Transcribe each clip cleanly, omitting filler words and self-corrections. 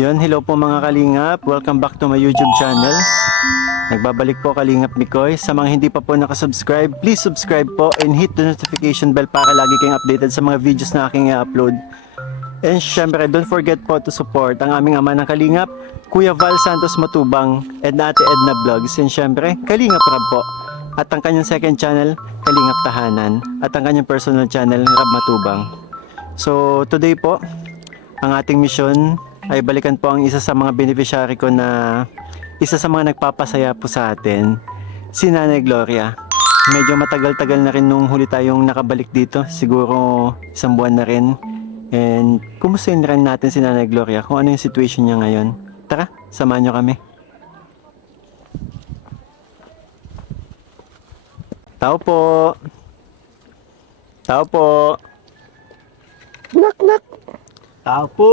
Yun, hello po mga kalingap. Welcome back to my YouTube channel. Nagbabalik po Kalingap Mikoy. Sa mga hindi pa po nakasubscribe, please subscribe po and hit the notification bell para lagi kayong updated sa mga videos na aking i-upload. And syempre, don't forget po to support ang aming ama ng Kalingap, Kuya Val Santos Matubang, and Ate Edna Vlogs. And syempre, Kalingap Rab po. At ang kanyang second channel, Kalingap Tahanan. At ang kanyang personal channel, Rab Matubang. So, today po, ang ating mission ay balikan po ang isa sa mga beneficiary ko na isa sa mga nagpapasaya po sa atin, si Nanay Gloria. Medyo matagal-tagal na rin nung huli tayong nakabalik dito, siguro isang buwan na rin. And kumustahin rin natin si Nanay Gloria kung ano yung situation niya ngayon. Tara, samahan nyo kami. Tao po. Tao po. Knock, knock. Tao po.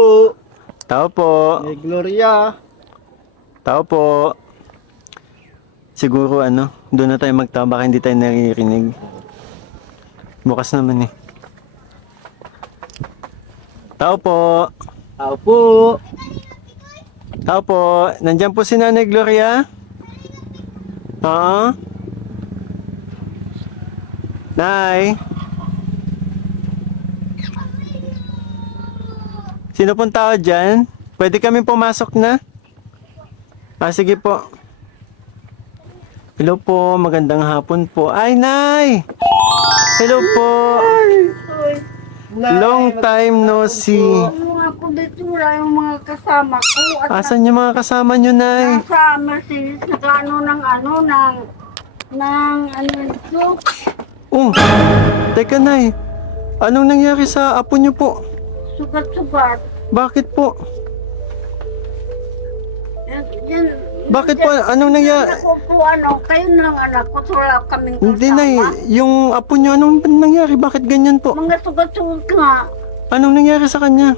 Tao po. May Gloria. Tao po. Siguro doon na tayo magtao, baka hindi tayo naririnig. Bukas naman eh. Tao po. Tao po. Tao po. Nandiyan po si Nanay Gloria? Oo. Nay. Sino pong tao dyan? Pwede kami pumasok na? Sige po. Hello po, magandang hapon po. Ay, Nay! Hello po! Long time no see. Yung ako dito, wala yung mga kasama ko. At Asan yung mga kasama nyo, Nay? nasa Mercedes na ano ito. Teka, Nay. Anong nangyari sa apo nyo po? Sugat-sugat. Bakit po? Yan, Bakit po? Anong nangyari? Ako po, kayo na lang anak ko, wala kaming kasama. Hindi, Nay. Yung apo nyo, anong nangyari? Bakit ganyan po? Mga sugat-sugat nga. Anong nangyari sa kanya?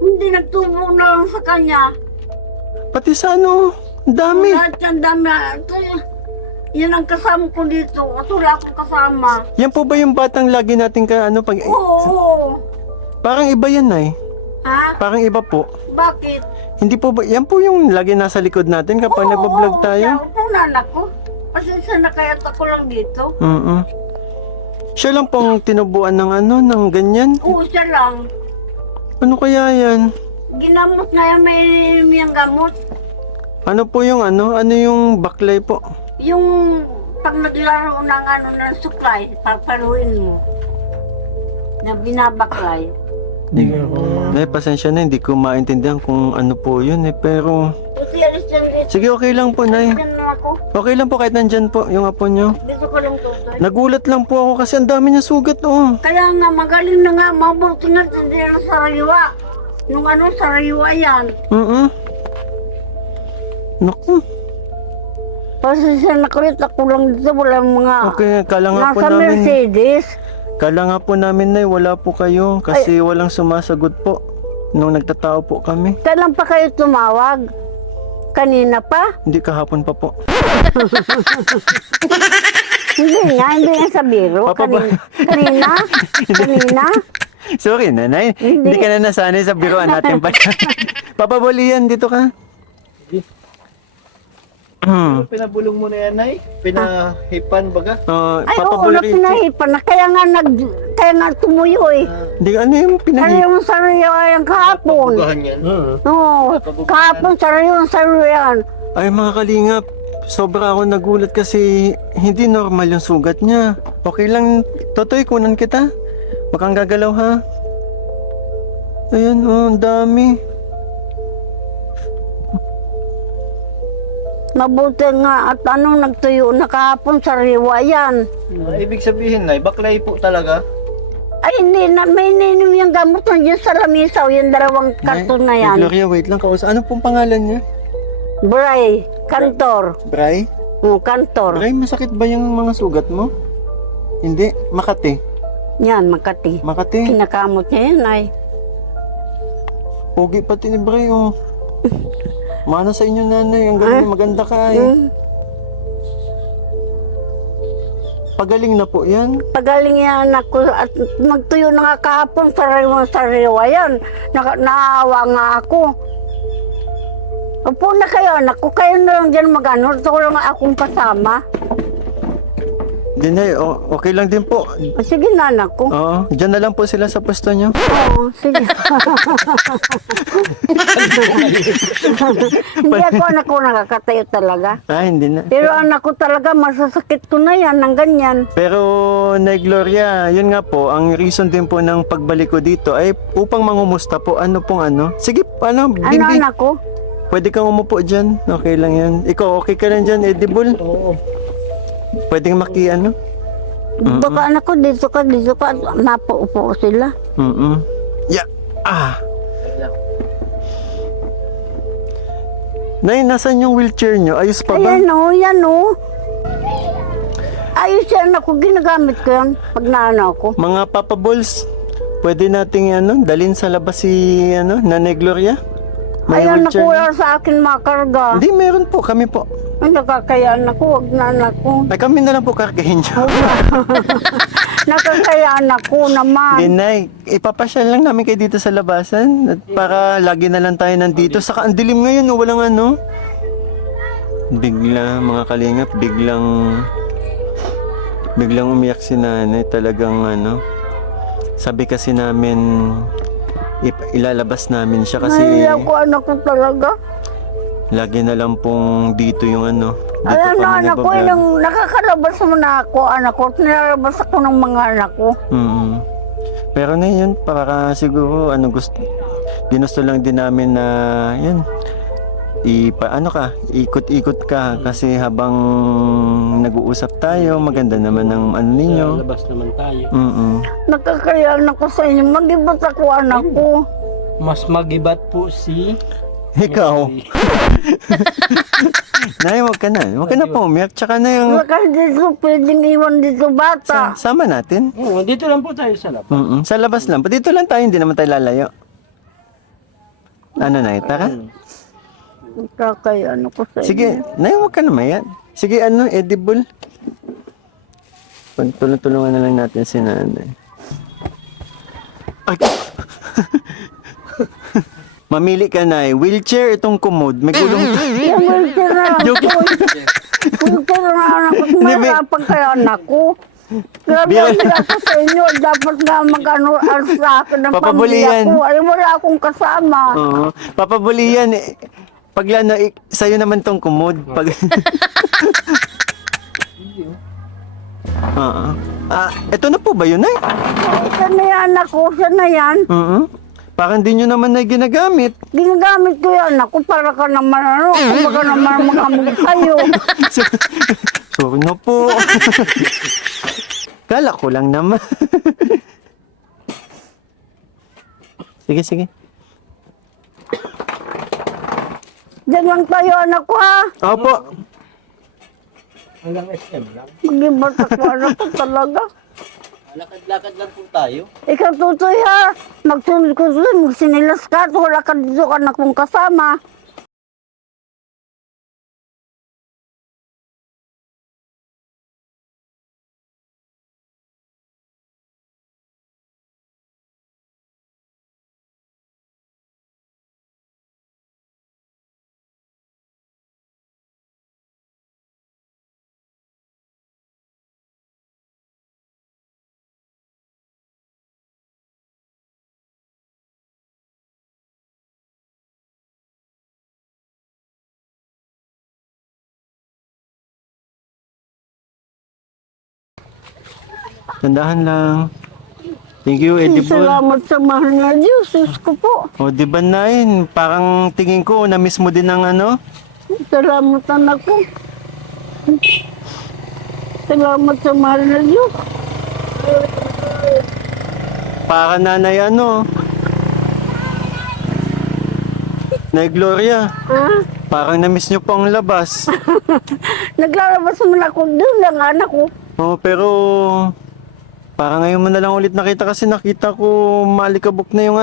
Hindi nagtubo na lang sa kanya. Pati sa ang dami. Lahat yan dami. Ito, yan ang kasama ko dito. At wala akong kasama. Yan po ba yung batang lagi natin pag... Oo. Parang iba yan, Nay. Ha? Parang iba po. Bakit? Hindi po ba? Yan po yung lagi nasa likod natin kapag nagbablog tayo. Oo, anak ko. Pasensya na kaya't ako lang dito. Siya lang pong tinubuan ng ng ganyan. Oo, siya lang. Ano kaya yan? Ginamot na yan, may gamot. Ano po yung Ano yung baklay po? Yung pag naglaro ng ng suklay, paparuin mo. Na binabaklay. Nay, pasensya na, hindi ko maintindihan kung ano po yun pero... Kasi alis dyan dito. Sige, okay lang po, Nay. Dyan na ako. Okay lang po kahit nandyan po yung apo nyo. Dito ko lang tutoy. Nagulat lang po ako kasi ang dami niya sugat, Kaya nga, magaling na nga. Mabuti nga, hindi na sariwa. Nung sariwa yan. Naku. Pasensya na kaya't ako lang dito. Walang mga... Okay, kala nga po Nasa namin... Mercedes. Kala nga po namin, Nay, wala po kayo kasi walang sumasagot po nung nagtatao po kami. Kailan pa kayo tumawag? Kanina pa? Hindi, kahapon pa po. Hindi nga sa biro. Kanina? Sorry, Nanay. Hindi ka na nasanay sa biroan natin pa. Papabalian, dito ka. Pinabulong mo na yan, Nay? Pinahipan baga? Ay, oo, pinahipan na. Kaya nga tumuyo eh. Hindi, ano yung Ano pinahip? yung sariyo yung kahapon? Bugahan yan. Oo, kahapon sariyo yan. Ay, mga kalingap. Sobra ako nagulat kasi hindi normal yung sugat niya. Okay lang, Totoy, kunan kita. Baka ang gagalaw, ha? Ayan, ang dami. Mabuti nga at nagtuyo na kahapon sariwa yan. Ibig sabihin, Nay, baklay po talaga. Ay, hindi na, may ininom yung gamot na dyan sa lamisaw, yung dalawang karton na yan. Gloria, wait lang. Ano pong pangalan niya? Bray, kantor. Bray? Kantor. Bray, masakit ba yung mga sugat mo? Hindi, Makati. Yan, Makati. Makati. Kinakamot niya yan ay. Pogi pati ni Bray, Mana sa inyo, Nanay. Ang galing, maganda ka, Pagaling na po yan. Pagaling yan ako at magtuyo na nga kahapon sariwa yan. Naawa nga ako. Upo na kayo, anak ko. Kayo na lang dyan mag-ano. Ito ko lang akong kasama. Hindi, Nay. Okay lang din po. Sige na, anak ko. Oo, dyan na lang po sila sa pwesto nyo. Oo, sige. Hindi ako, anak ko, nakakatayo talaga. Hindi na. Pero anak ko talaga, masasakit ko na yan, ng ganyan. Pero, Nay Gloria, yun nga po, ang reason din po ng pagbalik ko dito ay upang mangumusta po. Ano pong ano? Sige, Ano, Bimbi, anak ko? pwede kang umupo dyan. Okay lang yan. Ikaw, okay ka lang dyan, Edible? Oo. Pwedeng ano? Baka anak ko, dito ka, napaupo sila. Yeah. Nay, nasan yung wheelchair nyo? Ayos pa ba? Ayan o, yan o. Ayos yan ako, ginagamit ko yan pag naano ako. Mga Papa Balls, pwede nating dalhin sa labas si Nanay Gloria? May Ayan wheelchair ako, na. wala sa akin makarga. Hindi, meron po. Kami po. Ay, nakakayaan ako, wag na anak ko. Ay, kami na lang po kargahin nyo. Nakakayaan ako naman. Hindi, Nay. Ipapasyal lang namin kayo dito sa labasan. At para lagi na lang tayo nandito. Saka ang dilim ngayon, walang ano. Bigla, mga kalingap, biglang umiyak si nanay. Talagang sabi kasi namin, ilalabas namin siya kasi Ay, ako anak ko talaga. lagi na lang pong dito yung dito Ayan na kami anak ko, nagbablog. yung nakakalabas mo na ako, anak ko. Nilalabas ako ng mga anak ko. Pero na yun, para siguro ginusto lang din namin na yun, ikot-ikot ka kasi habang nag-uusap tayo, maganda naman ang ninyo. Labas naman tayo. Nakakayaan ako sa inyo. Mag-ibat ako, anak ko. Mas magibat po si... Ikaw. Nay, wag ka na po umiyak. Tsaka na yung Baka dito, pwedeng iwan dito bata. sama natin. Oo, dito lang po tayo sa labas. Sa labas lang. Dito lang tayo, hindi naman tayo lalayo. Ano na, tara? Nakakayaan ako sa inyo. Sige, Nay, wag ka na mayan. Sige, edible. Tulungan na lang natin si nanay. Ay! Mamili ka, Nay. Wheelchair, itong commode. May gulong. Yung wheelchair na anak Joke. ko. Wheelchair na anak ko. Mahirapan kayo anak ko. Grabe Bira- ang ako sa inyo. Dapat nga mag-ano sa akin ng Papabuli pamilya yan. ko. Ay, wala akong kasama. Oo. Papabuli yan. Pag sa'yo naman tong commode. Pag... Ito na po ba yun, Nay? Siya na yan anak ko. Siya na yan. Parang di nyo naman na ginagamit. Ginagamit ko yan ako para ka naman kumbaga naman makamog kayo. Sorry na po. Kala ko lang naman. Sige. Diyan lang tayo anak ko ha. Opo. Hanggang SM lang. Mag-ibat ako anak ko talaga. Lakad-lakad lang po tayo. Ikaw tutoy ha. Magsunod ko doon, magsinilas ka. Wala ka dito anak kong kasama. Tandahan lang. Thank you, edible. Salamat sa mahal na Diyos. Diyos ko po. O, di ba, Nay? Parang tingin ko, na-miss mo din ng Salamat anak ko. Salamat sa mahal na Diyos. Para nanay Nay Gloria. Ha? Parang na-miss nyo po ang labas. Naglalabas naman ako doon lang anak ko. Oh, pero parang ngayon mo na lang ulit nakita kasi nakita ko malikabok na yung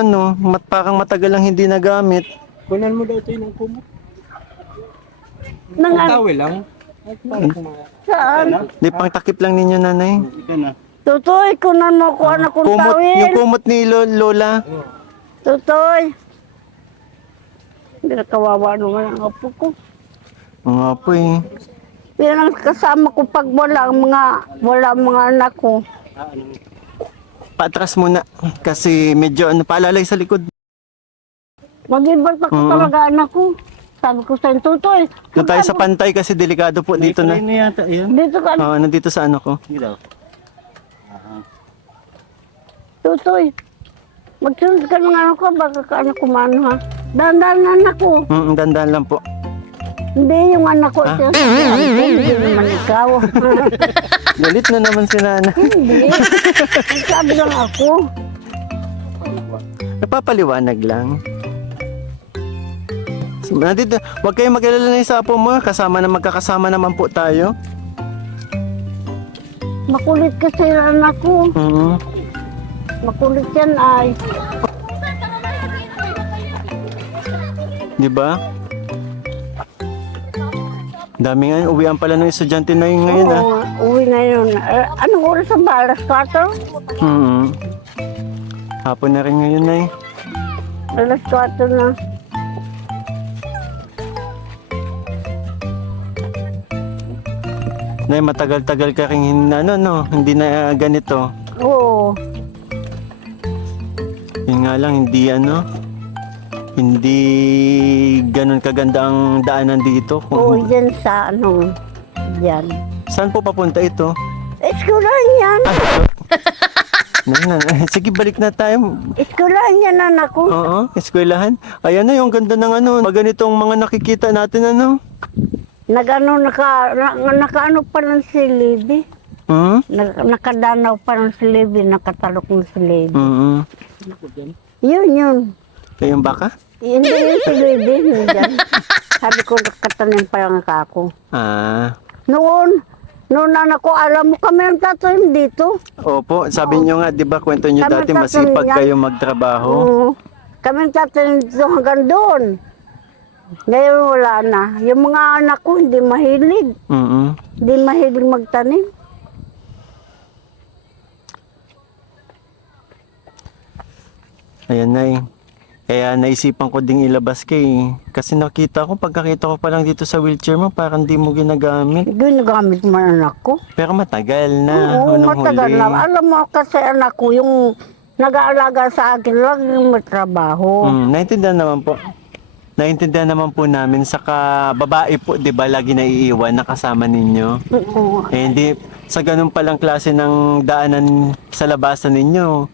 parang matagal lang hindi nagamit. Kunan mo daw tayo ng kumot. Nang Tawel lang. saan? Di pang takip lang ninyo, nanay. Ika na. Tutoy, kunan mo ko anak kong Yung tawil. kumot ni Lola. Tutoy. Hindi na kawawa naman ang apo ko. Mga po eh. Yan ang kasama ko pag wala ang mga anak ko. Patras muna. Kasi medyo paalalay sa likod. Mag-ibang ako Oo. talaga anak ko. Sabi ko sa tutoy. Doon tayo sa pantay kasi delikado po dito na. Ano yata yun? Dito ka, Oo, nandito sa ano ko. Hindi daw. tutoy. Magsunod ka ng ano ko, baka ka anak ko mano ha. Dandan na anak ko. Dandan lang po. Hindi yung anak ko. Hindi naman ikaw. Galit na naman si Nana. Hindi. Sabi lang ako. Napapaliwanag lang. Nandito, huwag kayong mag-alala na sa apo mo. Magkakasama naman po tayo. Makulit kasi yung anak ko. Makulit yan ay. Di ba? Daming nga, uwian pala ng estudyante na yun ngayon ah. Oo, uwi ngayon. Anong oras ang ba? Alas 4? Hapon na rin ngayon ay. Alas 4 na. Nay, matagal-tagal ka rin hindi na ganito. Oo. Yun nga lang, hindi ganun kaganda ang daanan dito. Oo, dyan sa dyan. Saan po papunta ito? Eskulahan yan. Sige, balik na tayo. Eskulahan yan, anak ko. Oo, eskwelahan. Ayan na yung ganda ng pag ganitong mga nakikita natin Nakaano pa ng silibi. Hmm? Nakadanaw pa ng silibi, nakatalok ng silibi. Yun. Kayong baka? Hindi yung silibi, dyan. Sabi ko, nakatanim pa lang ako. Noon anak ko, alam mo kami ang tatanim dito. Opo, sabi nyo nga, di ba, kwento nyo Kami dati tatanim masipag yan. kayo magtrabaho. Oo. Kami ang tatanim dito hanggang doon. Ngayon wala na. Yung mga anak ko hindi mahilig. Hindi mahilig magtanim. Ayan na Kaya naisipan ko ding ilabas kasi pagkakita ko pa lang dito sa wheelchair mo, parang di mo ginagamit. Ginagamit man anak ko. Pero matagal na. Oo, unang matagal huli. na. Alam mo kasi anak ko, yung nag-aalaga sa akin, laging may trabaho. Naintindihan naman po namin. Saka babae po, di ba, lagi naiiwan na kasama ninyo. Oo. Hindi, sa ganun palang klase ng daanan sa labasan ninyo,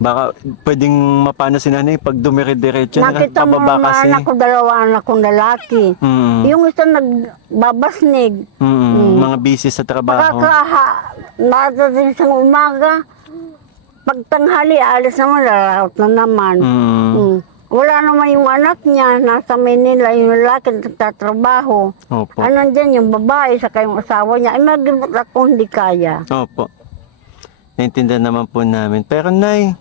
baka pwedeng mapano si nanay pag dumire-diretso na Nakita mo pababa naman kasi. anak ko, 2 anak kong lalaki. Yung isa nagbabasnig. Mga busy sa trabaho. Nadating sa umaga. Pagtanghali, alis naman, lalaot na naman. Wala naman yung anak niya, nasa Manila, yung lalaki nagtatrabaho. Opo. Ano dyan, yung babae, saka yung asawa niya. Ay, nagibot ako, hindi kaya. Opo. Naintindihan naman po namin. Pero Nay,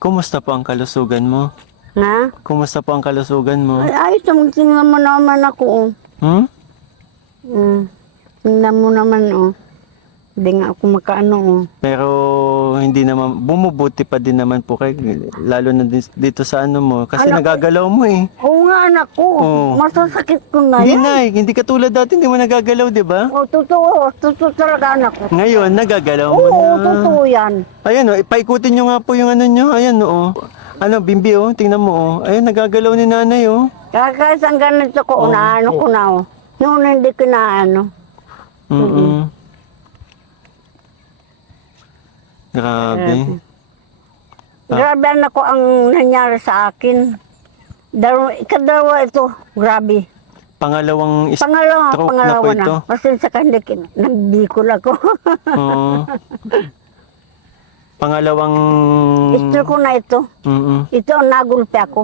kumusta po ang kalusugan mo? Ha? Kumusta po ang kalusugan mo? Ay, ayos naman, tingnan mo naman ako. Tingnan mo naman, Hindi nga ako makaano, Pero hindi naman, bumubuti pa din naman po kayo, lalo na dito sa mo. Kasi Anak ko. nagagalaw mo Oo nga, anak ko. Oo. Masasakit ko na Hindi yan. Nay, hindi katulad dati, hindi mo nagagalaw, di ba? Totoo. Totoo talaga, anak ko. Ngayon, nagagalaw mo Oo, na. totoo yan. Ayan paikutin nyo nga po yung nyo. Ayan Bimbi tingnan mo Ayan, nagagalaw ni nanay Kahit ang ganito ko, unaano ko na, Noon hindi ko na, Grabe. Grabe anak ko ang nangyari sa akin. Ikadalawa ito, grabe. Pangalawang Pangalawa stroke na po ito. na. Kasi sa kanila, nagbikol ako. Oo. Pangalawang... Stroke ko na ito. Ito ang nagulpi ako.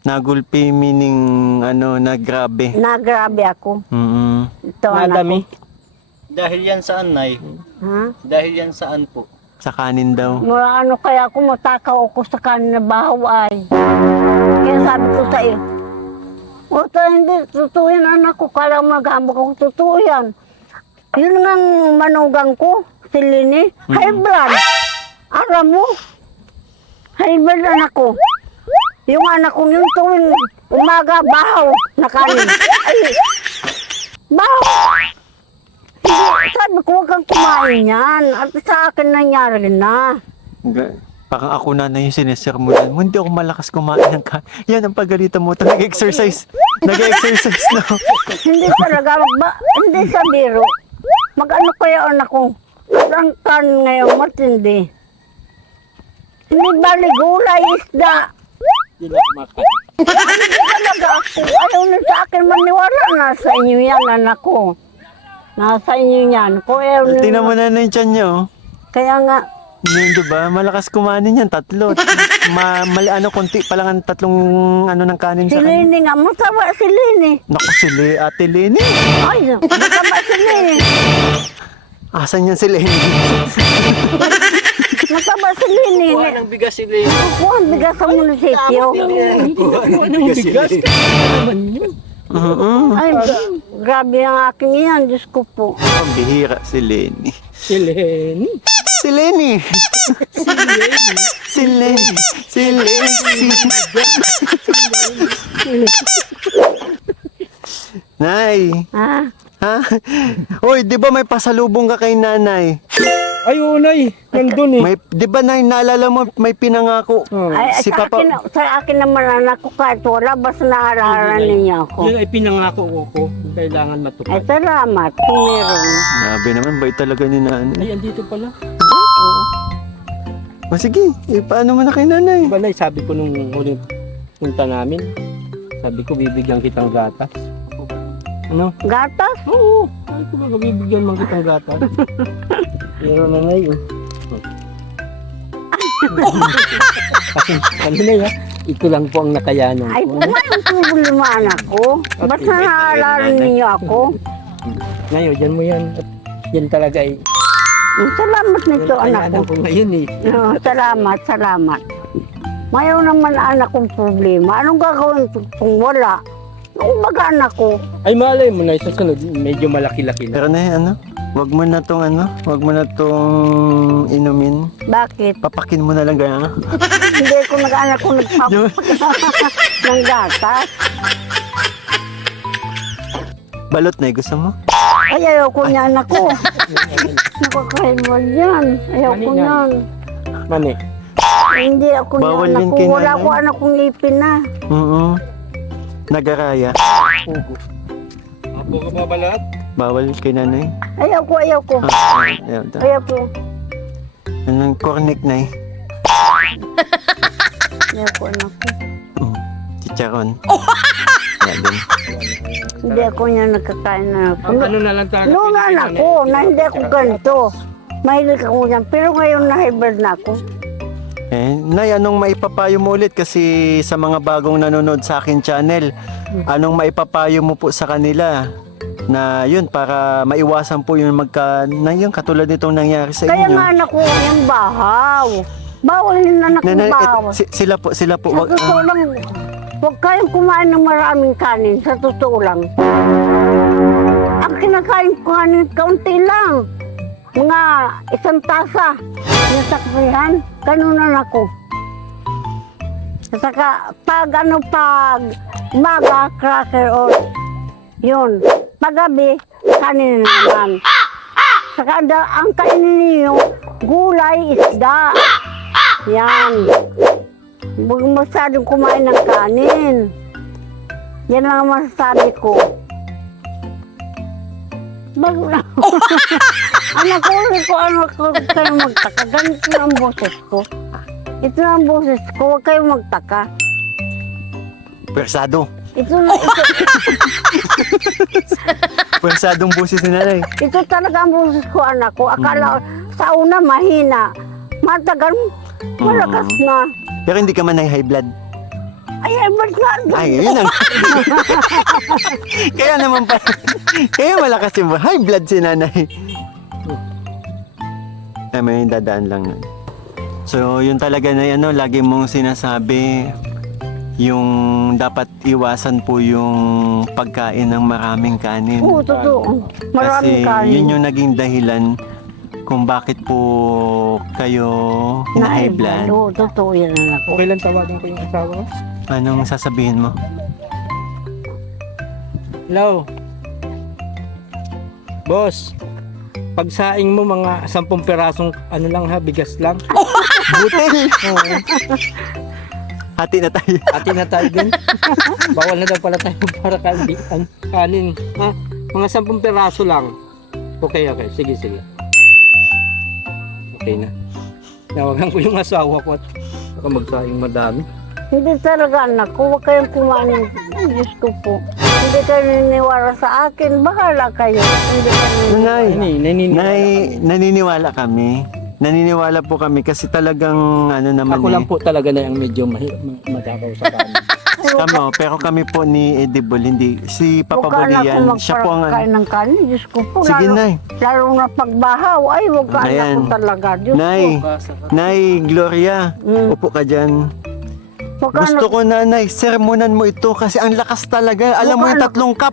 Nagulpi meaning na grabe. Nagrabe ako. Ito anak ko. Dahil yan saan, Nay? Ha? Dahil yan saan po? Sa kanin daw. Mula kaya ako matakaw ako sa kanina bahaw ay. Kaya sabi ko sa iyo, hindi, totoo yan anak ko. Kala mo nag-ambok ako, totoo yan. Yun nga ang manugang ko, si Lini, high blood. Alam mo, high blood anak ko. Yung anak ko yung tuwing umaga, bahaw na kanin. Ay, bahaw. Hindi, sabi ko, huwag kang kumain yan. At sa akin nangyari na. Parang ako na yung sinisermonan mo. Hindi ako malakas kumain ng yan ang pagalitan mo. Nag-exercise. Nag-exercise na. Hindi talaga, hindi sa biro. Mag-ano kaya anak ko? Ang kan ngayon matindi. Hindi bali gulay, isda. Hindi na kumakain. Hindi talaga ako. Ayaw na sa akin maniwala. Nasa inyo yan, anak ko. Nasa inyo yan. Tingnan mo na yung tiyan niya, oh. Kaya nga, Yun, diba? Malakas kumanin yan, tatlo. Konti pa lang ang tatlong ng kanin si sa kanya. Lini nga, masama si Lini. Naku, Ate Lenny. Ay, masama si Lini. Asan yan si Lenny? Masama si Lini. Kuha ng bigas si Leo. Kuha ang bigas sa munisipyo. Kuha ng bigas. Ay, grabe ang aking iyan, Diyos ko po. Pambihira si Lenny. Si Lenny. Si Lenny. Si Lenny. Si Lenny. Nay. Ha? Ha? Uy, di ba may pasalubong ka kay nanay? Ay, unay. Nandun May, di ba nay, naalala mo, may pinangako. Ay, Si sa, Papa, akin naman anak ko kahit wala, basta naararan niya ako. Yun ay pinangako ko. Kailangan matupad. Ay, salamat kung meron. grabe naman, bait talaga ni nanay. Ay, andito pala. O sige, paano mo na kay nanay? Balay, sabi ko nung huling punta namin, sabi ko bibigyan kitang gatas. Ano? Gatas? Oo. Sabi ko ba bibigyan man kitang gatas? Meron na ngayon. Kasi ano na yan, ito lang po ang nakayanan Ay, ko. mayroong problema anak ko. Basta naaalala ninyo ako. Ngayon, dyan mo yan. At yan talaga ay Salamat nito anak ko. nakayanan ko ngayon eh. No, salamat. Mayaw naman anak kong problema. Anong gagawin ko kung wala? Ang baga anak ko. Ay malay mo na sa sunod, medyo malaki-laki na. Pero na wag mo na tong inumin. Bakit? Papakin mo na lang gaya. Hindi ko nag-anak ko ng gatas. Balot na, gusto mo? Ay, ayaw ko niya anak ko. Nakakain mo yan. Ayaw ko niyan. Mani. Hindi ako niya Bawal anak yan ko. kay Wala nanay. ko anak kong ipin na. Nagaraya. Apo ka ba balat? Bawal kay nanay. Ayaw ko. Ayaw daw. Ayaw ko. Anong cornic na Ayaw ko anak ko. Chicharon. Yan din. Hindi ako niya nakakain na ako. Ano na lang tayo? Noon anak ko, na hindi ako ganito. Mahilig ako niyan. Pero ngayon na-hybrid na ako. Nay, anong maipapayo mo ulit? Kasi sa mga bagong nanonood sa akin channel, anong maipapayo mo po sa kanila? Na yun, para maiwasan po yung yung katulad nitong nangyari sa Kaya inyo. nga anak ko, yung bahaw. Bawal yung anak ko Nanay, bahaw. sila po. Sa Wag, totoo lang, huwag kayong kumain ng maraming kanin. Sa totoo lang. Ang kinakain ko kanin, kaunti lang. Mga 1 tasa. Yung sakrihan, kanunan ako. Saka pag umaga, cracker or yun. Paggabi, kanin na naman. Saka ang kainin niyo, gulay, isda. Yan. Huwag masyadong kumain ng kanin. Yan lang ang masasabi ko. Bago na. Anak ko, kayo magtaka. Ganito na ang boses ko. Ito na ang boses ko, huwag kayong magtaka. Persado. Ito na, Persadong busis ni nanay. ito talaga ang boses ko, anak ko. Akala sa una mahina. Matagal, malakas na. Pero hindi ka man high blood. Ay, ba't nga? Ay, yun ang... Kaya naman pa... Kaya malakas yung high blood si nanay. Ay, may dadaan lang nun. So, yun talaga na lagi mong sinasabi, yung dapat iwasan po yung pagkain ng maraming kanin. Oo, totoo. Maraming Kasi kanin. yun yung naging dahilan kung bakit po kayo na high blood. Oo, totoo yan, anak ko. Okay lang tawagan ko yung asawa ko? Anong sasabihin mo? Hello. Boss, pagsaing mo mga 10 pirasong ano lang ha, bigas lang. Butil! Oo. Hati na tayo. Atin na tayo din. Bawal na daw pala tayo para kanin. Ha? Mga 10 piraso lang. Okay. Sige. Okay na. Nawagan ko yung asawa ko at baka magsaing madami. Hindi talaga anak ko, huwag kayong kumain. Ay, Diyos ko po. Hindi kayo naniniwala sa akin, bahala kayo. Hindi kayo naniniwala. Nay, naniniwala kami. Naniniwala po kami kasi talagang ano naman Ako lang po talaga na yung medyo madakaw sa kanin. Kamo, pero kami po ni Edible, hindi. Si Papa Huwag ka na Bulian, kung siya po ang magparakain ng kanin, Diyos ko po. Sige, Nay. Lalo na pagbahaw, ay huwag ka anak Ayan. ko talaga, Diyos Nay, ko. Nay, Gloria, Mm. upo ka dyan. Huwag ka Gusto ko na, Nay, sermonan mo ito kasi ang lakas talaga. Alam mo yung 3 cup.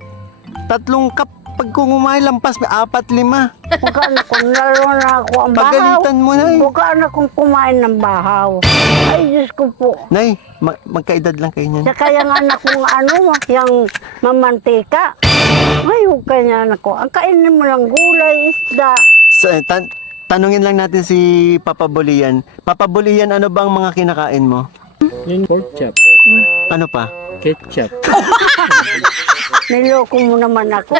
3 cup. Pag kumain lampas, may 4-5. Huwag ka anak ko, lalo na ako ang bahaw. Pagalitan mo, Nay. Huwag ka anak kong kumain ng bahaw. Ay, Diyos ko po. Nay, magkaedad lang kayo niyan. Saka yung anak kong yung mamantika. Ay, huwag ka niya anak ko. Ang kainin mo lang gulay, isda. Tanungin lang natin si Papa Bulian. Papa Bulian, ano bang mga kinakain mo? Yung pork chop, Ano pa? ketchup. Niloko mo naman ako.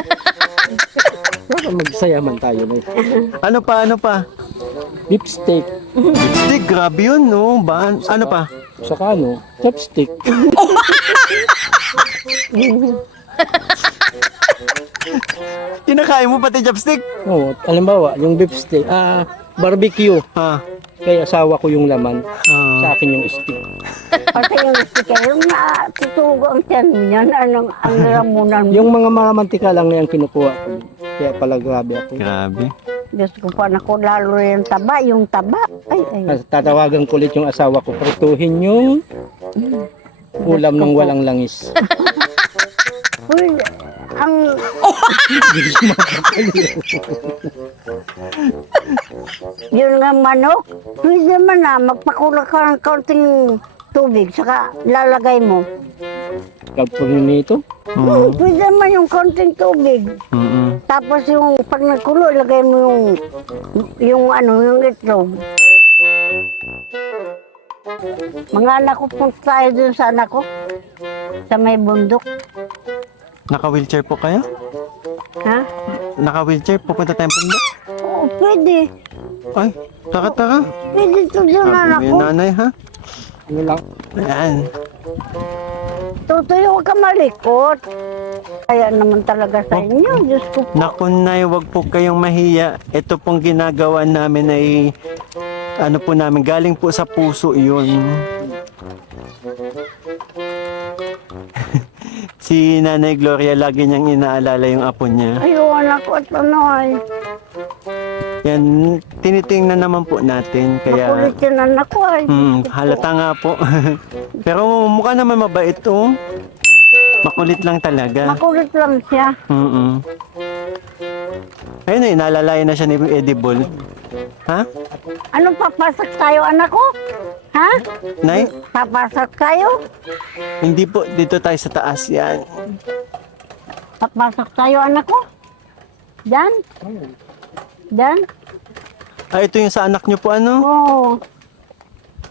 Baka magsayaman tayo na. Ano pa? Beef steak. Lipstick, grabe yun, no? Ano pa? Saka ano, chopstick. Kinakain mo pati chopstick? Oo, halimbawa, yung beef steak, barbecue. Ha? Kaya asawa ko yung laman, Ah. sa akin yung steak. Pati yung istika, yung tutugo ang tiyan mo yan, ang lamunan mo. Yung mga maramantika lang na yung kinukuha ko. Kaya pala grabe ako. Grabe. Diyos ko pa naku, lalo yung taba. Ay. Tatawagan ko ulit yung asawa ko, prituhin yung ulam ng walang langis. Uy, ang... Yun nga manok, pwede man na, magpakulak ka ng kaunting tubig, saka lalagay mo. Gagpon nito. Pwede man yung kaunting tubig. Mm-mm. Tapos yung pag nagkulo, ilagay mo yung itlog. Mga anak ko, punta tayo dun sa anak ko. Sa may bundok. Naka-wheelchair po kayo? Ha? Naka-wheelchair? Pupunta tayong bundok? Oo, pwede. Ay, taka. Pwede to dun, anak Sabi ko. yung nanay, ha? Ano lang, Ayan. Tutoy, huwag ka malikot. Kaya naman talaga sa inyo, Diyos ko po. Naku, Nay, wag po kayong mahiya. Ito pong ginagawa namin ay ano po namin, galing po sa puso yun. Si Nanay Gloria, lagi niyang inaalala yung apo niya. Ayaw, anak ko, at ano ay. Yan, tinitingnan naman po natin. Kaya, Makulit yung anak ko ay. halata nga po. Pero mukha naman mabait oh. Makulit lang talaga. Makulit lang siya. Ayun na, inaalalayan na siya ni Edible. Ha? Ano, papasok tayo, anak ko? Ha? Nay? Papasok tayo? Hindi po, dito tayo sa taas yan. Papasok tayo, anak ko? Diyan? Diyan? Ah, ito yung sa anak niyo po ano? Oo.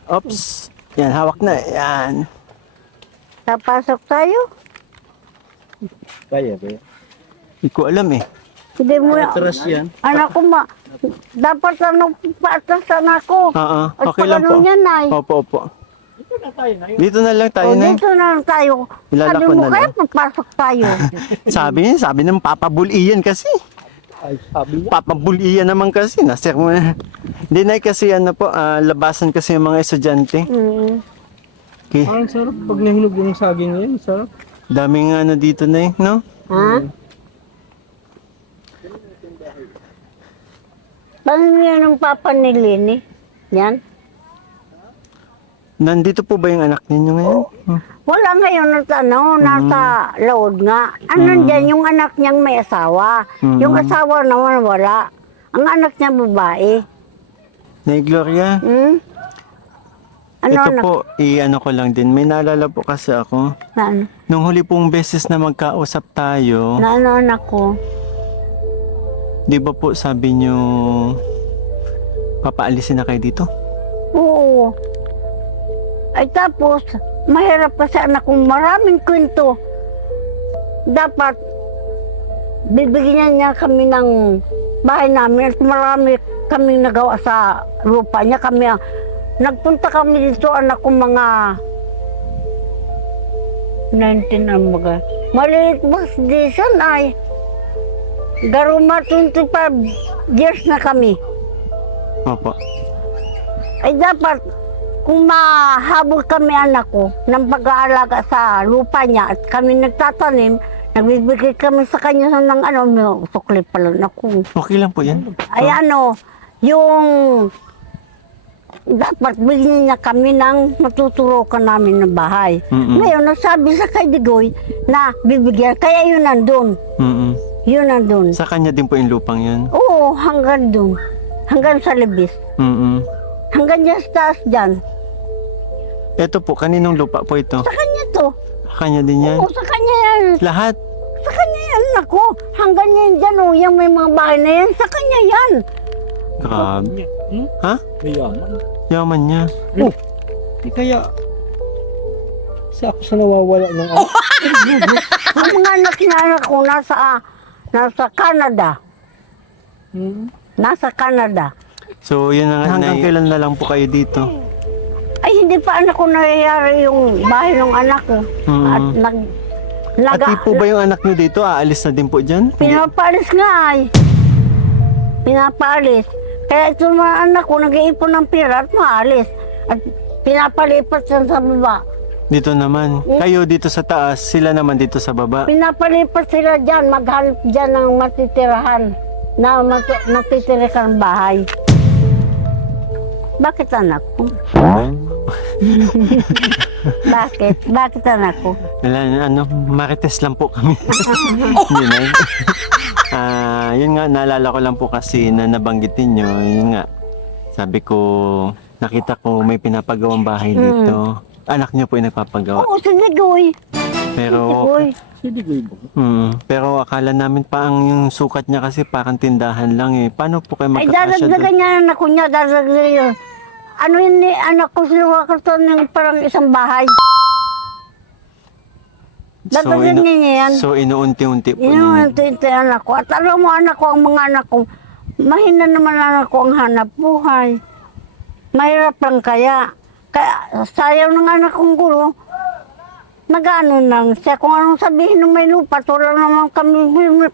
Oops. Yan, hawak na. Yan. Papasok tayo? kaya. Hindi ko alam eh. Hindi mo Atras yan. anak ko dapat paatas anak ko. Oo, At okay lang po. pag ano yan, Nay? Opo. Dito na lang tayo, O, Nay. dito na lang tayo. Ilalako Sabi mo na kaya lang. papasok tayo. Sabi ng papabulian kasi. Ay, sabi niya. Papabulian naman kasi. Nasir mo na. Hindi, Nay, kasi ano po, labasan kasi yung mga estudyante. Okay. Ang sarap pag nahinog yung saging ngayon, sarap. Daming ano dito, Nay, no? Ha? Paano yan ang papa ni Lini? Yan? Nandito po ba yung anak ninyo ngayon? Wala ngayon at nasa load nga. Nandyan yung anak niyang may asawa. Yung asawa naman wala. Ang anak niya babae. Nay Gloria, Hmm? Ano Ito anak? po, i-ano ko lang din. May naalala po kasi ako. Na ano? Nung huli pong beses na magkausap tayo, Na ano anak ko? di ba po sabi nyo, papaalisin na kayo dito? Oo. Ay tapos, mahirap kasi anak kong maraming kwento. Dapat, bibigyan niya kami ng bahay namin at marami kami nagawa sa lupa niya. Nagpunta kami dito anak kong mga 19 ang mga. Maliit ba station ay garuma 25 years na kami. Opo. Ay dapat, kung mahabol kami anak ko ng pag-aalaga sa lupa niya at kami nagtatanim, nagbibigay kami sa kanya ng ano, sukli pala na ko. Okay lang po yan. Ay ano, yung dapat bigyan niya kami ng matuturokan namin ng bahay. Mm-mm. Ngayon, nasabi sa kay Digoy na bibigyan, kaya yun nandun. Mm-mm. Yun nandun. Sa kanya din po yung lupang yun. Oo, hanggang dun. Hanggang sa libis. Mm-mm. Hanggang dyan sa taas dyan. Ito po, kaninong lupa po ito? Sa kanya to. Kanya din yan. Oo, sa kanya yan. Lahat. Sa kanya yan, nako. Hanggang yan dyan, oh, yung may mga bahay na yan, sa kanya yan. Grabe. Hmm? Ha? Mayaman. Yaman niya. Oh, di kaya sa ako sa nawawala ng anak. Ang mga anak ko nasa Canada. Hmm? Nasa Canada. So, yun na nga. Hanggang kailan na lang po kayo dito? Ay, hindi pa anak ko nangyayari yung bahay ng anak ko. Mm. At At di po ba yung anak niyo dito? Aalis na din po dyan? pinapaalis nga ay. Pinapaalis. Kaya ito mga anak ko, nag-iipon ng pera at maalis. At pinapalipat siya sa baba. Dito naman. Kayo dito sa taas, sila naman dito sa baba. Pinapalipat sila dyan, maghanap dyan ng matitirahan. Na matitirahan ng bahay. Bakit anak ko? Bakit? Bakit anak ko? Wala, marites lang po kami. Yun na. Yun nga, naalala ko lang po kasi na nabanggitin nyo. Yun nga, sabi ko, nakita ko may pinapagawang bahay dito. Anak nyo po yung nagpapagawa. Oo, si Digoy. Pero, Digoy. pero akala namin pa ang yung sukat niya kasi parang tindahan lang eh. Paano po kayo Ay, magkakasya dadagdagan niya anak ko niya, dadagdagan niya. Ano yun ni anak ko sinuha ko to ng parang isang bahay. Dadagdagan niya yan. So, inuunti-unti po Yun niya. ang tintin anak ko. At alam mo anak ko, ang mga anak ko, mahina naman anak ko ang hanap buhay. Mahirap lang kaya. Kaya sayang ng anak kong guro. Nag-ano lang siya. Kung anong sabihin ng may lupa, wala naman kami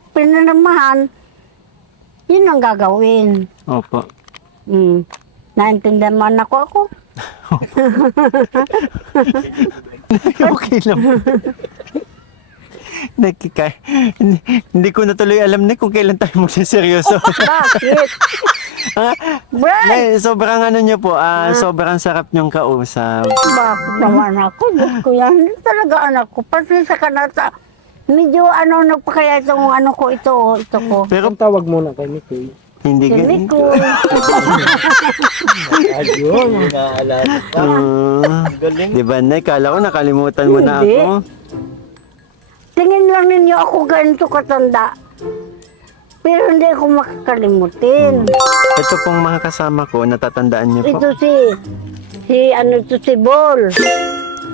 pinanamahan. Yun ang gagawin. Opo. Naintindihan mo anak ko ako. Okay lang. Hindi ko na tuloy alam na kung kailan tayo magsiseryoso. Bakit? Brad! Nay, sobrang ano nyo po, sobrang sarap nyong kausap. Bakit naman ako? Diyos ko yan. Hindi talaga anak ko. Pati sa kanata. Medyo ano pa kaya itong ano ko ito ko. Pero Ang tawag mo na kay Mikoy. hindi Hindi ko. Ayun, naalala ka. Di ba, Nay? Kala ko nakalimutan mo na Hindi. ako. Tingin lang ninyo ako ganito katanda. Pero hindi ako makakalimutin. Ito pong mga kasama ko, natatandaan niyo po. Ito si Bol.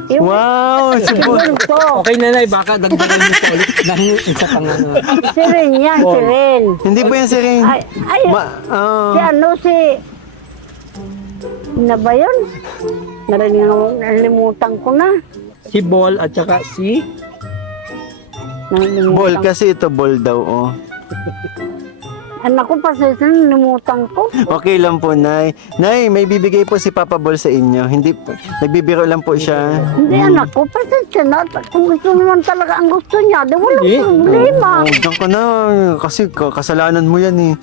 Yung Wow! si Bol ko. Okay nanay, baka dagdagan mo pa ulit dahil isa pang ano. Si Ren yan, si Ren. Hindi po yan si Rin. Ay, si na ba yun? Nalimutan ko na. Si Bol at saka si Nalimutan Ball, kasi ito ball daw, oh. Anak ko pa sa nalimutan ko. Okay lang po, Nay. Nay, may bibigay po si Papa Ball sa inyo. Hindi po, nagbibiro lang po siya. Hindi anak ko, pasensya na. Kung gusto naman talaga ang gusto niya, di walang Hindi. problema. Oh, diyan ka na. Kasi kasalanan mo yan eh.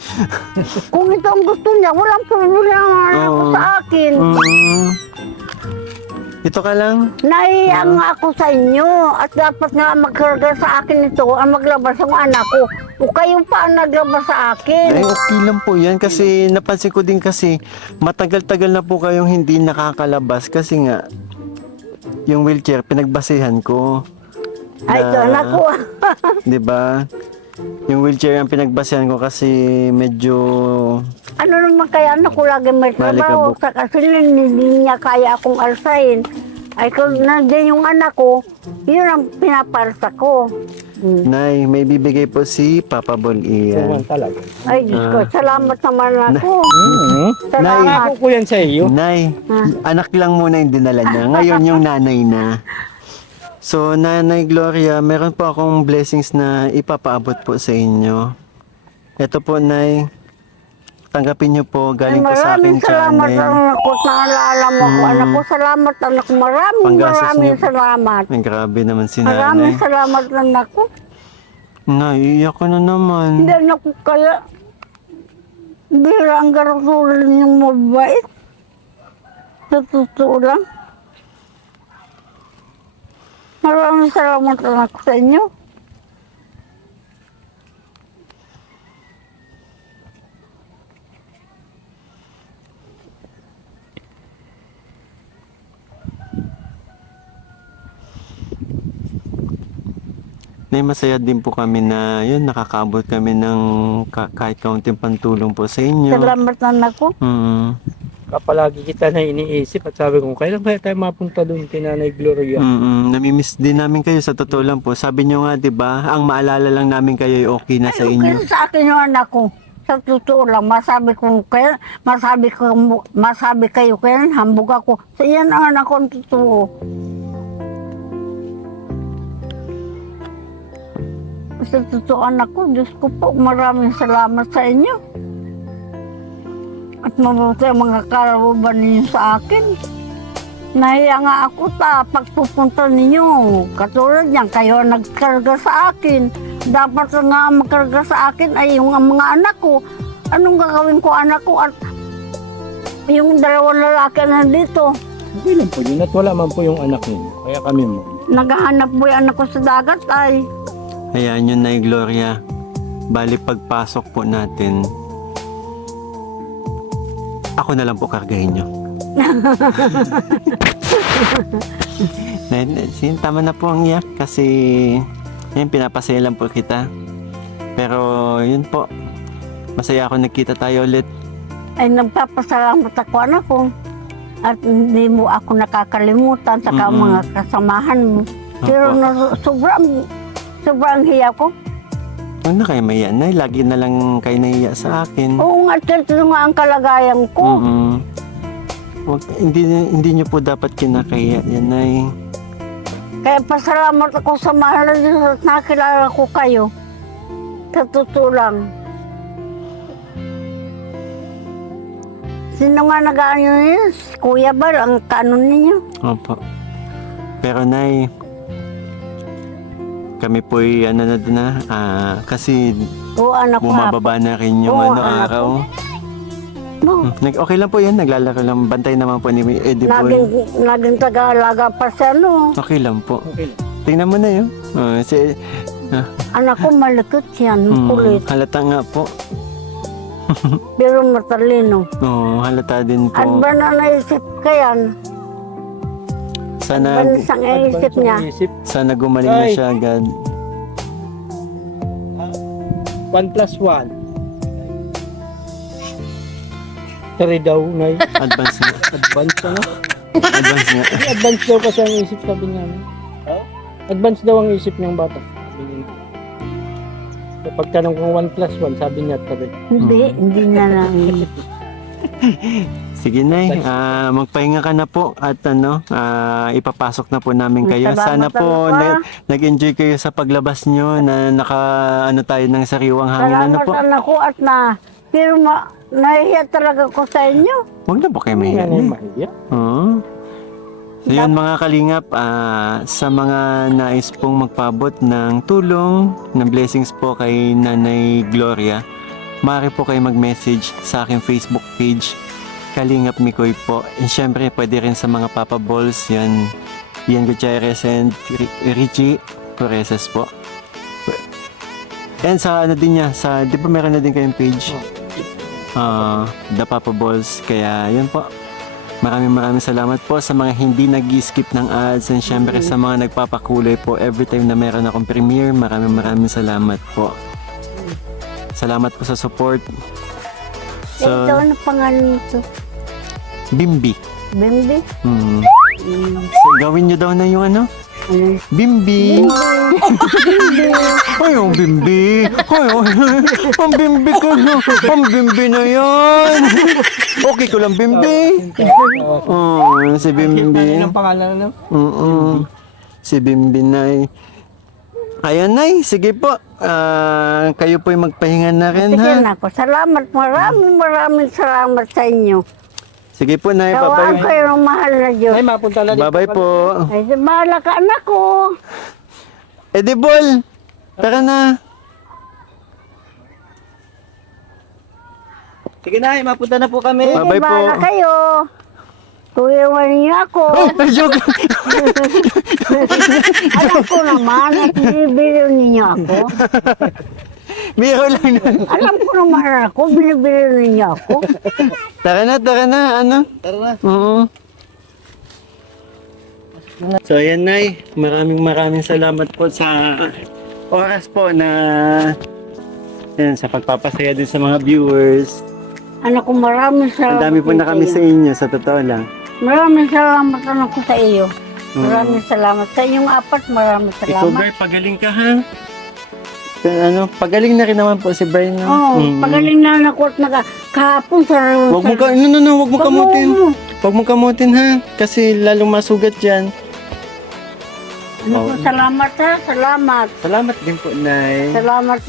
Kung ito ang gusto niya, walang problema anak ko sa akin. Ito ka lang. Naiiyak nga ako sa inyo at dapat nga magkarga sa akin ito ang maglabas ang anak ko. O kayo pa ang naglabas sa akin. Ay, okay lang po yan kasi napansin ko din kasi matagal-tagal na po kayong hindi nakakalabas kasi nga yung wheelchair pinagbasehan ko. Ay, ito na- anak ko. 'Di ba? Yung wheelchair ang pinagbasehan ko kasi medyo Ano naman kaya anak ko lagi may trabaho. Malikabok. Sa kasi hindi niya kaya akong alsahin. Ay kung nandiyan yung anak ko, yun ang pinaparsa ko. Nay, may bibigay po si Papa Bol Tuwan Ian. talaga. Ay, Diyos ko, salamat naman ako. Nangako Salamat. ko yan sa iyo. Nay, anak lang muna yung dinala niya. Ngayon yung nanay na. So, Nanay Gloria, meron po akong blessings na ipapaabot po sa inyo. Ito po, Nay. Tanggapin niyo po, galing po sa aking Maraming salamat channel. anak ko. Naalala mo ako, anak ko. Salamat anak ko. Panggastos Maraming niyo. salamat. Ay, grabe naman si Maraming Nanay. salamat anak ko. Nay, iyak ka na naman. Hindi anak ko kaya. Hindi lang garatulan yung mabait. Sa totoo lang. Maraming salamat anak ko sa inyo. Nay, masaya din po kami na yun, nakakaabot kami ng kahit kaunting pantulong po sa inyo. Salamat anak ko. Kapalagi kita na iniisip at sabi ko, kailan kaya tayo mapunta doon kay Nanay Gloria? Namimiss din namin kayo sa totoo lang po. Sabi nyo nga, di ba, ang maalala lang namin kayo ay okay na sa Ay, inyo. okay sa akin yung anak ko. Sa totoo lang, masabi kayo kaya hambog ako. Sa iyan ang anak ko ang totoo. Sa totoo anak ko, Diyos ko po, maraming salamat sa inyo. At mabuti ang mga karaban ninyo sa akin. Nahiya nga ako pagpupunta ninyo. Katulad niyan, kayo ang nagkarga sa akin. Dapat nga ang magkarga sa akin ay yung mga anak ko. Anong gagawin ko anak ko at yung dalawang lalaki na dito. Hindi lang po yun at wala man po yung anak niyo. Kaya kami mo. Naghahanap po yung anak ko sa dagat ay. Hayaan nyo, Nay Gloria. Bali, pagpasok po natin, ako na lang po kargahin nyo. Tama na po ang iyak kasi yun, pinapasaya lang po kita. Pero yun po, masaya ako nagkita tayo ulit. Ay nagpapasalamat ako anak ko. At hindi mo ako nakakalimutan sa mga kasamahan mo. Pero sobrang hiya ko. Huwag na kayo maiya, Nay. Lagi na lang kayo naiya sa akin. Oo nga, ito nga ang kalagayan ko. Hindi nyo po dapat kinakaya yan, Nay. Kaya pasalamat ako sa mahal na Diyos at nakilala ko kayo. Sa totoo lang. Sino nga nag-ano niyo? Kuya Bal, ang kanon ninyo. Opo. Pero, Nay, kami po'y ano na din kasi Oo, anak ko bumababa na rin yung Oo, ano, anak araw. No. Okay lang po yan, naglalaro lang. Bantay naman po ni Eddie Boy. Naging taga-alaga pa siya, no? Okay lang po. Okay lang. Tingnan mo na yun. Anak ko malikot yan, kulit. Halata nga po. Pero matalino. Oo, halata din At po. ba na naisip ka yan? Sana, Bansang isip niya. Isip, sana gumaling na Ay. siya agad. 1+1. 3 daw, Nay. Advance nga. Advance na. Advance nga. Hindi, advance daw kasi ang isip, sabi niya. Advance daw ang isip niyang bata. Sabi niya. So, pagtanong kung 1+1, sabi niya 3. Hindi na na. Sige, Nay. Magpahinga ka na po at ipapasok na po namin kayo. Sana Salamat, po anak, nag-enjoy kayo sa paglabas nyo na tayo ng sariwang hangin. Ano Salamat po? anak ko at pero nahihiya talaga ko sa inyo. Huwag na po kayo mahiya. Yan ay Nay. mahiya. Oo. So yun mga kalingap, sa mga nais pong magpabot ng tulong, ng blessings po kay Nanay Gloria, maaari po kayo mag-message sa aking Facebook page, Kalingap Mikoy po. And syempre, pwede rin sa mga Papa Balls, yan, Ian Gutierrez and Richie Torreses po. And sa ano din niya, sa, di ba meron na din kayong page? The Papa Balls. Kaya yun po. Maraming salamat po sa mga hindi nag-skip ng ads and syempre sa mga nagpapakulay po every time na meron akong premiere. Maraming salamat po. Salamat po sa support. Ito, ano pangalan nito? Bimbi. Bimbi? So, gawin nyo daw na yung ano? Ano? Bimbi. Ay, ang bimbi. Ay, ang bimbi ko na. Ang bimbi na yan. Okay ko lang, bimbi. Oh, si Bimbi. Anong pangalan na? Si Bimbi, Nay. Ayan, Nay. Sige po. Kayo po'y magpahinga na rin, Sige ha? na ako. Salamat. Maraming salamat sa inyo. Sige po, Nay. Tawag Bye-bye. kayo ng mahal na Diyos. Ay, mapunta na dito. Bye-bye po. Ay, bahala ka, anak ko. Edibol, tara na. Sige na, mapunta na po kami. Sige, Bye-bye po. bahala kayo. Tuyawan niyo ako. Ay, joke. Alam ko naman at binibili ninyo ako. Biro lang na. Alam ko naman ako, binibili ninyo ako. Tara na. Ano? Tara na. Oo. So ayan, Nay, maraming salamat po sa oras po na yan, sa pagpapasaya din sa mga viewers. Anak ko, maraming Ang salamat. dami po na kami sa inyo, sa totoo lang. Maraming salamat anak ko sa iyo. Maraming salamat. Sa inyong apat, maraming Ikaw, salamat. Bri, pagaling ka, ha? Ano, pagaling na rin naman po si Brian. No? Oo, pagaling na anak ko at kahapon sa... Huwag mo ka, huwag mo kamutin. Huwag mo kamutin, ha? Kasi lalong masugat yan. Ano po, salamat ha, salamat. Salamat din po, Nay. Salamat.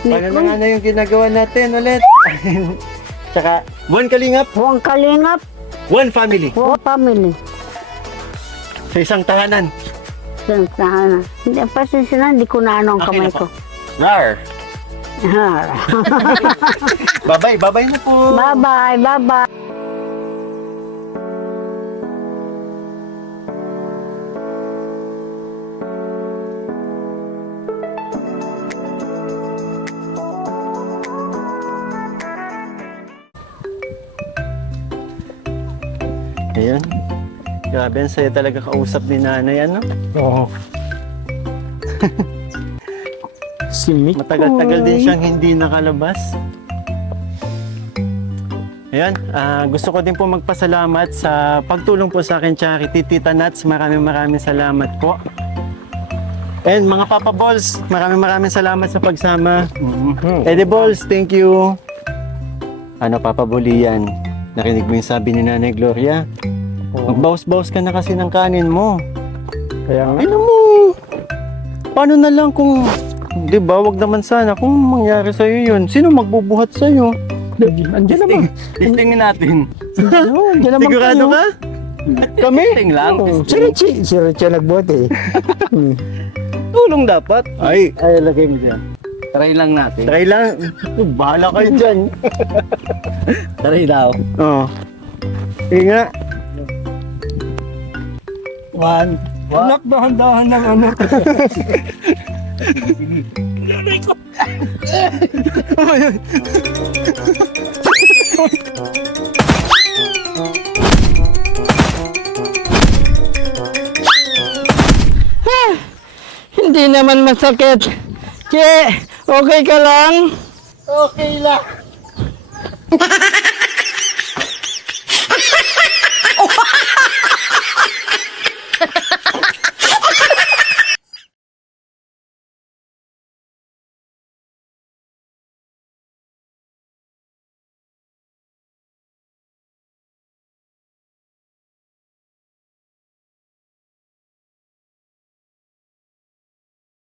Paano na nga na yung ginagawa natin ulit? Tsaka, one kalingap, Huwag kalingap, one family. huwag family. Sa isang tahanan. Sana. Hindi, pasensya na, hindi ko na ano ang Okay kamay na po. ko. Rar. Bye-bye na po. Bye-bye, bye-bye. Ayan. Grabe, ang saya talaga kausap ni nanay, ano? Oo. Si Mick. Matagal-tagal din siyang hindi nakalabas. Ayan, gusto ko din po magpasalamat sa pagtulong po sa akin, Charity Tita Nats. Maraming salamat po. And mga Papa Balls, maraming salamat sa pagsama. Eddie Balls, thank you. Ano, Papa Bolian, narinig mo yung sabi ni Nanay Gloria? Magbawas-bawas ka na kasi ng kanin mo. Kaya nga. Ano mo? Paano na lang kung, di ba, wag naman sana kung mangyari sa'yo yun. Sino magbubuhat sa'yo? Andiyan naman. Testingin natin. Andiyan naman Sigurado kayo. ka? Kami? Testing lang. Oo. Si Richie nagbote. Tulong dapat. Ay, Lagay mo dyan. Try lang natin. try lang. Bahala kayo dyan. Try daw. Oo. Inga. One. Anak, dahan-dahan ng ano. Hindi naman masakit. Che, okay ka lang? Okay lang.